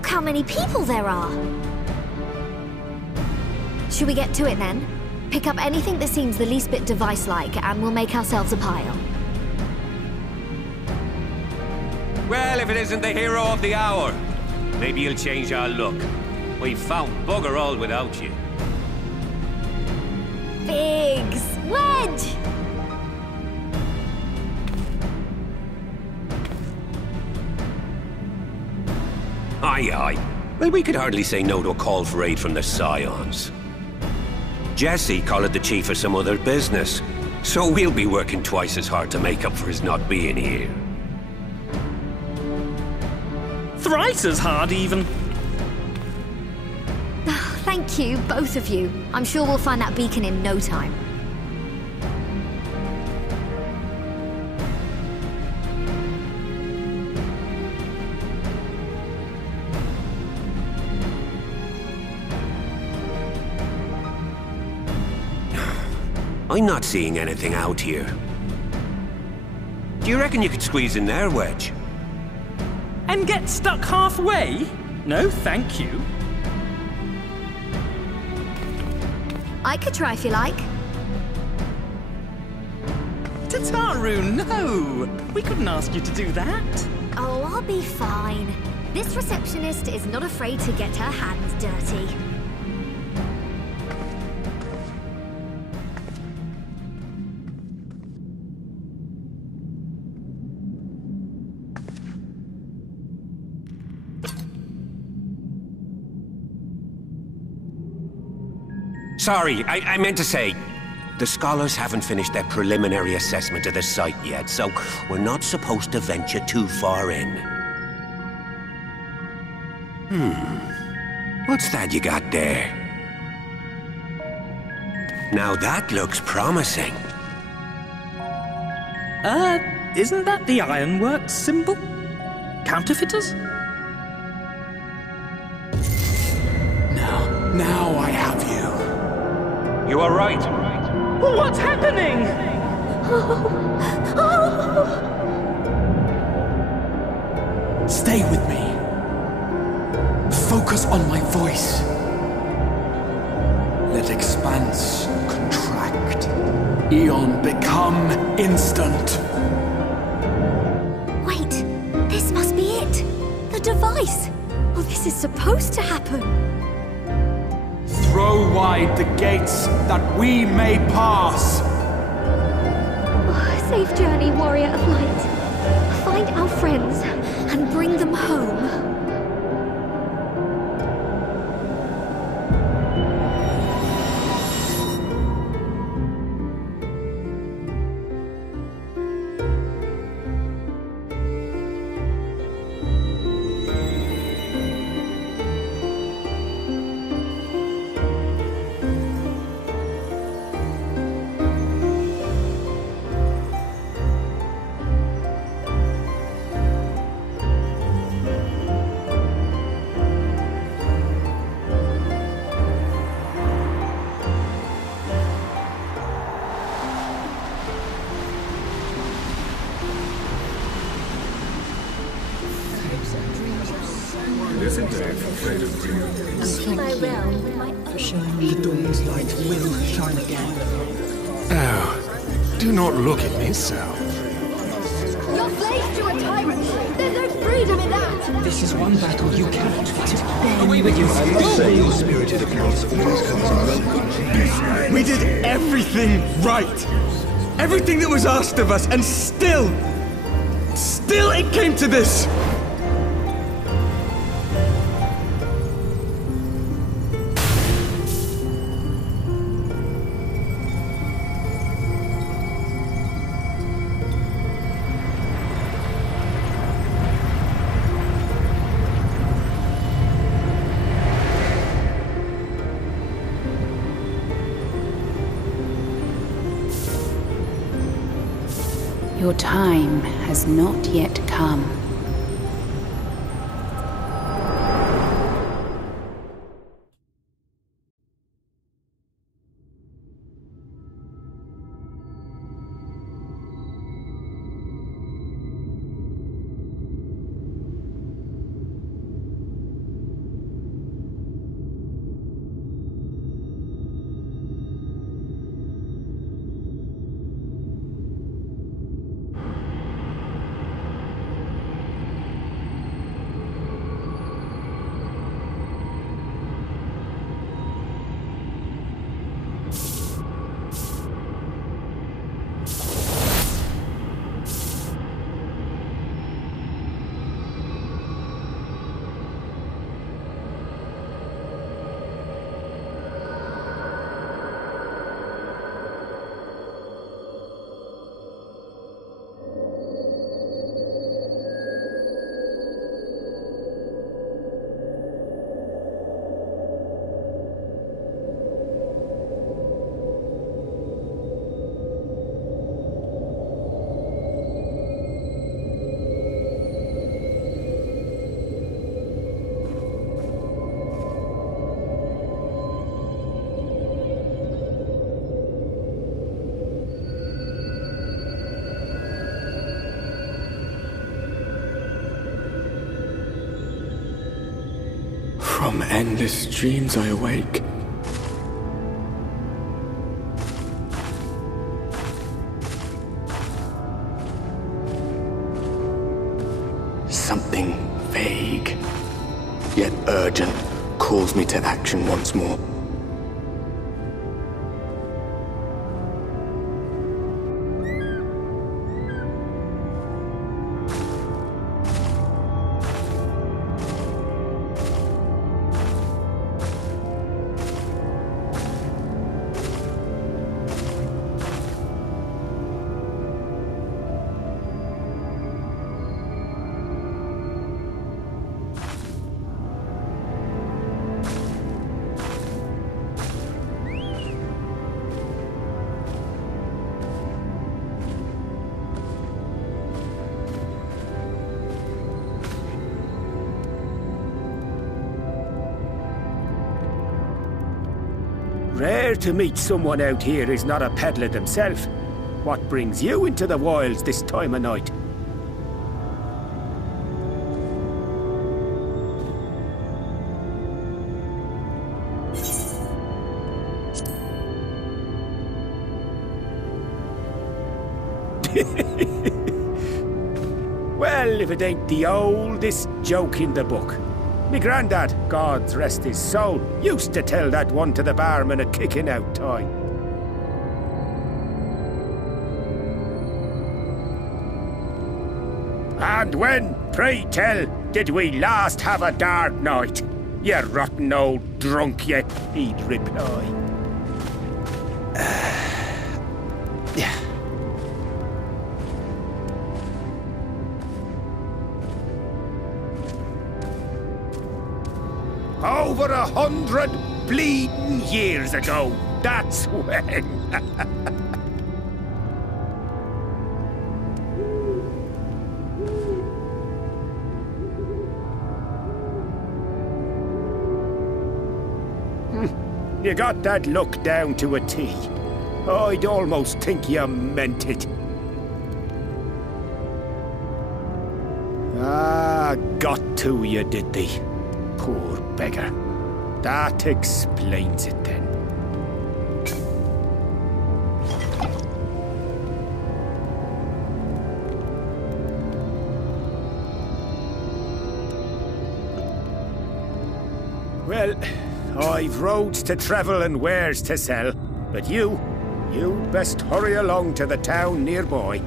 Look how many people there are! Should we get to it then? Pick up anything that seems the least bit device-like, and we'll make ourselves a pile. Well, if it isn't the hero of the hour, maybe you'll change our look. We've found bugger all without you. Biggs! Wedge! Aye, aye. Well, we could hardly say no to a call for aid from the Scions. Jesse collared the chief for some other business, so we'll be working twice as hard to make up for his not being here. Thrice as hard, even. Thank you, both of you. I'm sure we'll find that beacon in no time. I'm not seeing anything out here. Do you reckon you could squeeze in there, Wedge? And get stuck halfway? No, thank you. I could try if you like. Tataru, no! We couldn't ask you to do that. Oh, I'll be fine. This receptionist is not afraid to get her hands dirty. Sorry, I meant to say, the scholars haven't finished their preliminary assessment of the site yet, so we're not supposed to venture too far in. What's that you got there? Now that looks promising. Isn't that the Ironworks symbol? Counterfeiters? Now I have you. You are right. What's happening? Stay with me. Focus on my voice. Let expanse contract. Eon become instant. Wait, this must be it. The device. Oh, this is supposed to happen. Throw wide the gates that we may pass. Oh, safe journey, warrior of light. Find our friends and bring them home. The dawn's light will shine again. Oh, do not look at me so. You're slaves to a tyrant! There's no freedom in that! This is one battle you cannot fight. Away with you! Spirited applause always comes out. We did everything right! Everything that was asked of us, and still it came to this! Your time has not yet come. endless dreams I awake. Something vague, yet urgent, calls me to action once more. Rare to meet someone out here who's not a peddler themselves. What brings you into the wilds this time of night? Well, if it ain't the oldest joke in the book. Me grandad, God rest his soul, used to tell that one to the barman at kicking out time. And when, pray tell, did we last have a dark night? You rotten old drunk, you, he'd reply. Yeah. Over 100 bleeding years ago, that's when. You got that look down to a T. I'd almost think you meant it. Ah, got to you, did they? Poor beggar. That explains it then. Well, I've roads to travel and wares to sell, but you best hurry along to the town nearby.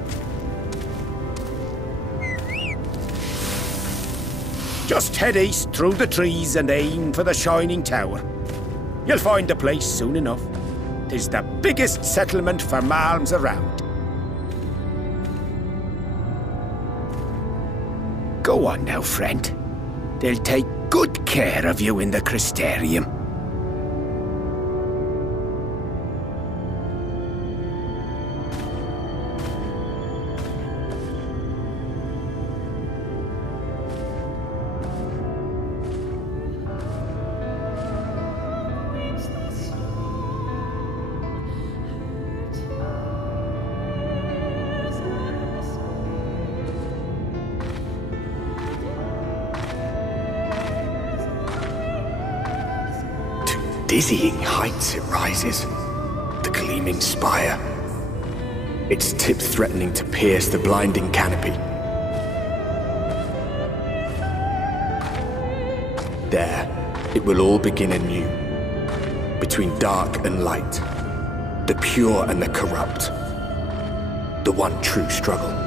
Just head east through the trees and aim for the Shining Tower. You'll find the place soon enough. 'Tis the biggest settlement for malms around. Go on now, friend. They'll take good care of you in the Crystarium. Dizzying heights it rises, the gleaming spire, its tip threatening to pierce the blinding canopy. There, it will all begin anew, between dark and light, the pure and the corrupt, the one true struggle.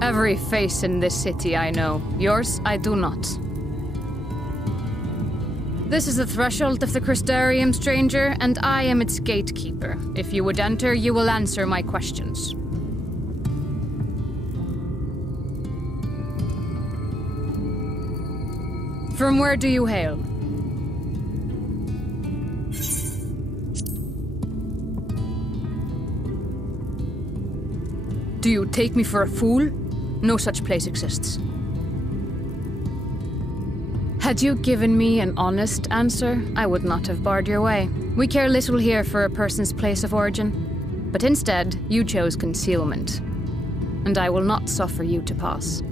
Every face in this city I know. Yours, I do not. This is the threshold of the Crystarium, stranger, and I am its gatekeeper. If you would enter, you will answer my questions. From where do you hail? Do you take me for a fool? No such place exists. Had you given me an honest answer, I would not have barred your way. We care little here for a person's place of origin. But instead, you chose concealment. And I will not suffer you to pass.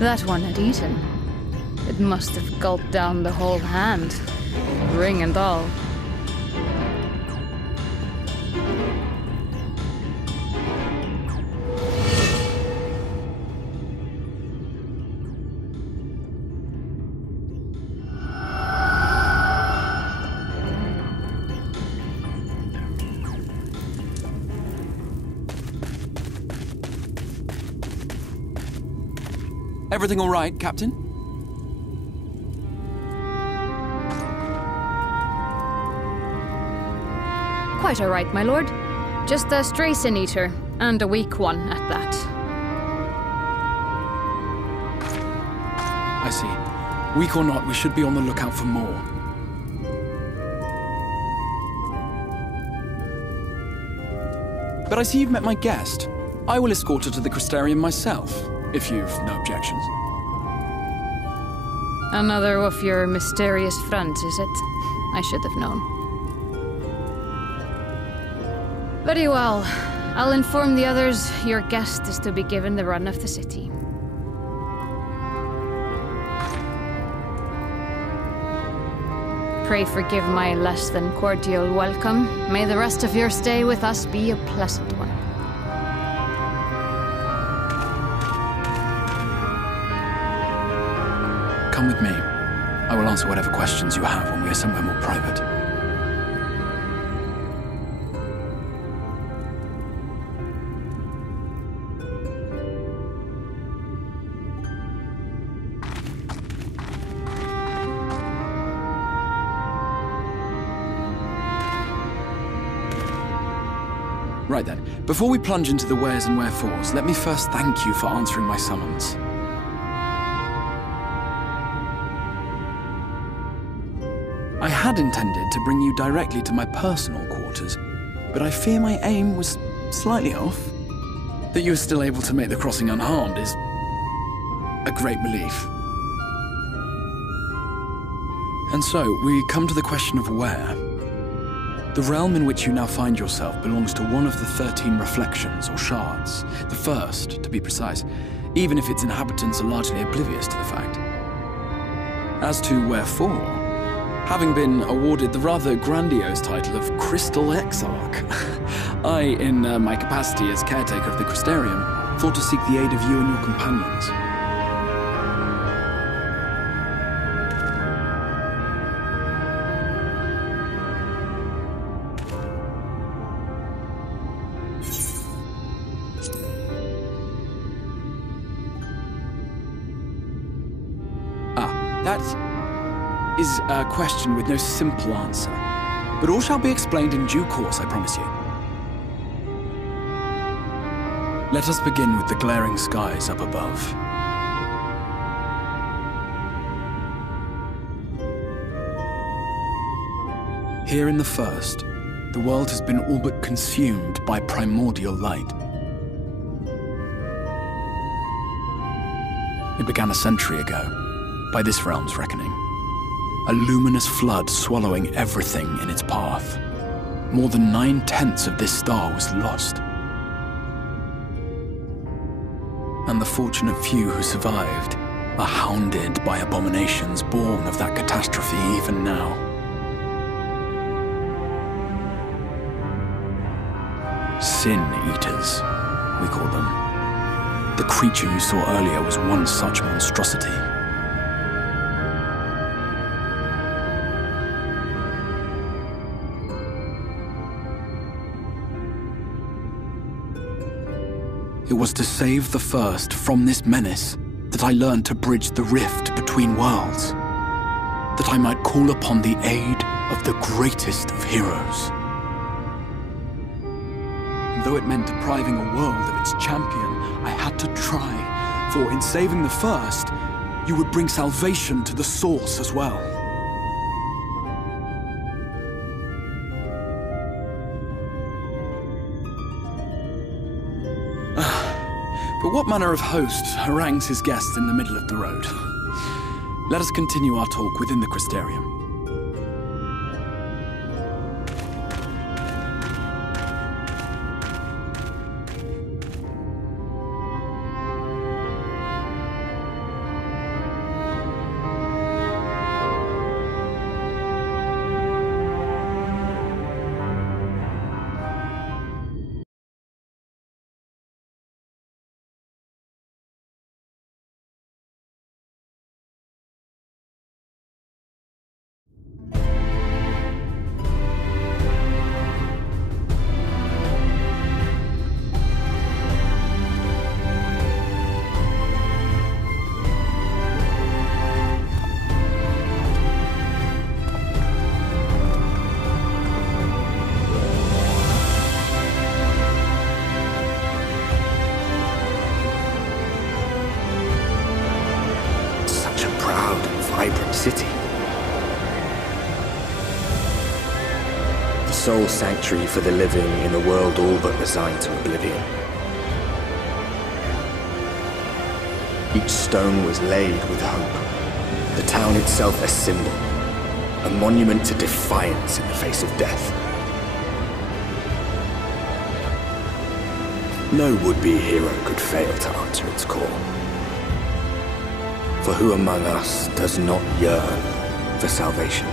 That one had eaten. It must have gulped down the whole hand, ring and all. Everything all right, Captain? Quite all right, my lord. Just a stray sin eater, and a weak one at that. I see. Weak or not, we should be on the lookout for more. But I see you've met my guest. I will escort her to the Crystarium myself, if you've no objections. Another of your mysterious friends, is it? I should have known. Very well. I'll inform the others your guest is to be given the run of the city. Pray forgive my less than cordial welcome. May the rest of your stay with us be a pleasant one. Come with me. I will answer whatever questions you have when we are somewhere more private. Right then, before we plunge into the wheres and wherefores, let me first thank you for answering my summons. I had intended to bring you directly to my personal quarters, but I fear my aim was slightly off. That you are still able to make the crossing unharmed is a great relief. And so, we come to the question of where. The realm in which you now find yourself belongs to one of the 13 reflections, or shards. The first, to be precise, even if its inhabitants are largely oblivious to the fact. As to wherefore, having been awarded the rather grandiose title of Crystal Exarch, I, in my capacity as caretaker of the Crystarium, thought to seek the aid of you and your companions. That is a question with no simple answer. But all shall be explained in due course, I promise you. Let us begin with the glaring skies up above. Here in the first, the world has been all but consumed by primordial light. It began a century ago, by this realm's reckoning. A luminous flood swallowing everything in its path. More than 9/10 of this star was lost. And the fortunate few who survived are hounded by abominations born of that catastrophe even now. Sin Eaters, we call them. The creature you saw earlier was one such monstrosity. It was to save the First from this menace that I learned to bridge the rift between worlds, that I might call upon the aid of the greatest of heroes. And though it meant depriving a world of its champion, I had to try, for in saving the First, you would bring salvation to the Source as well. But what manner of host harangues his guests in the middle of the road? Let us continue our talk within the Crystarium. Vibrant city. The sole sanctuary for the living in a world all but resigned to oblivion. Each stone was laid with hope. The town itself a symbol, a monument to defiance in the face of death. No would-be hero could fail to answer its call. For who among us does not yearn for salvation?